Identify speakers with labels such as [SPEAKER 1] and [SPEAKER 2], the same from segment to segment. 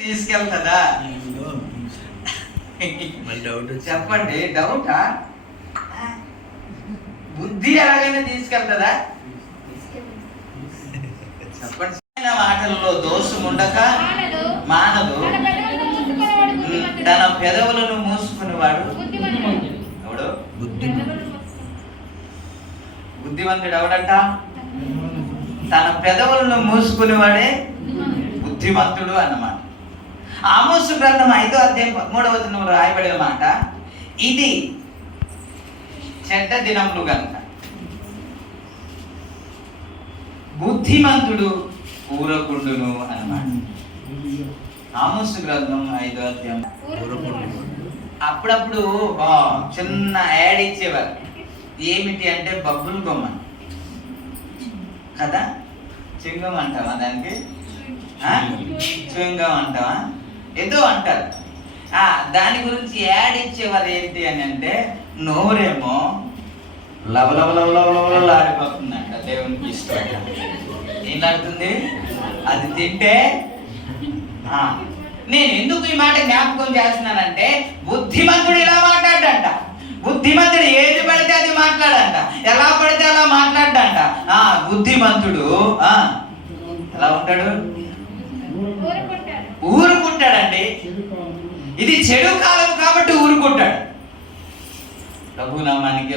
[SPEAKER 1] తీసుకెళ్తుందా. చెప్పండి డౌటా బుద్ధి ఎలాగైనా తీసుకెళ్తుందా చెప్పండి మాటల్లో దోషం ఉండక
[SPEAKER 2] మానదు. తన పెదవులను మూసుకునేవాడు.
[SPEAKER 1] ఎవడు. బుద్ధిమంతుడు ఎవడట తన పెదవులను మూసుకునేవాడే.
[SPEAKER 2] బుద్ధిమంతుడు
[SPEAKER 1] అన్నమాట ఆమోసు గ్రంథం ఐదో అధ్యాయం పదమూడవ వచనంలో రాయబడిన మాట ఇది చెడ్డ దినములు గనుక. బుద్ధిమంతుడు ఊరకుండును అన్నమాట. ఆమోసు గ్రంథం ఐదో అధ్యాయం. అప్పుడప్పుడు చిన్న యాడ్ ఇచ్చేవారు. ఏమిటి అంటే బబ్బుల్ గొమ్మ. కదా? చింగం అంటావా దానికి చింగం. అంటావా ఏదో అంటారు. ఆ దాని గురించి యాడ్ ఇచ్చేవారు ఏంటి అని అంటే నోరేమో లవలవలవలవలవల ఆడిపోతుందంట దేవునికి ఇష్టం. ఏం లాడుతుంది అది తింటే ఆ, నేను ఎందుకు ఈ మాట జ్ఞాపకం చేస్తున్నానంటే బుద్ధిమంతుడు ఇలా మాట్లాడంట బుద్ధిమంతుడు ఏది పడితే అది మాట్లాడంట. ఎలా పడితే అలా మాట్లాడంట ఆ బుద్ధిమంతుడు ఎలా ఉంటాడు? ఊరుకుంటాడండి ఇది చెడు కాలం కాబట్టి ఊరుకుంటాడు. ప్రభు నామానికి.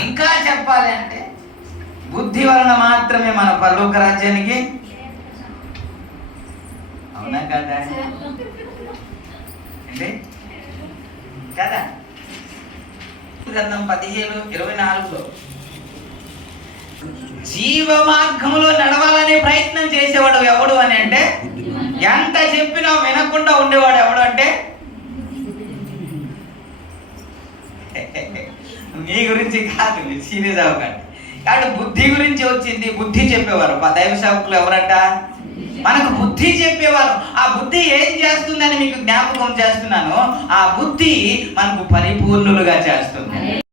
[SPEAKER 1] ఇంకా చెప్పాలి అంటే బుద్ధి వలన మాత్రమే మన పరలోక రాజ్యానికి. అవునా కదా? అంటే కదా? గ్రంథం పదిహేను ఇరవై నాలుగులో జీవ మార్గంలో ప్రయత్నం చేసేవాడు ఎవడు అని అంటే ఎంత చెప్పినా వినకుండా ఉండేవాడు ఎవడు అంటే? మీ గురించి కాదు సీరియస్ అవ్వకండి. కాబట్టి బుద్ధి గురించి వచ్చింది బుద్ధి చెప్పేవారు. మా దైవ సేవకులు ఎవరంట? మనకు బుద్ధి చెప్పేవారు. ఆ బుద్ధి ఏం చేస్తుందని మీకు జ్ఞాపకం చేస్తున్నాను? ఆ బుద్ధి మనకు పరిపూర్ణులుగా చేస్తుంది.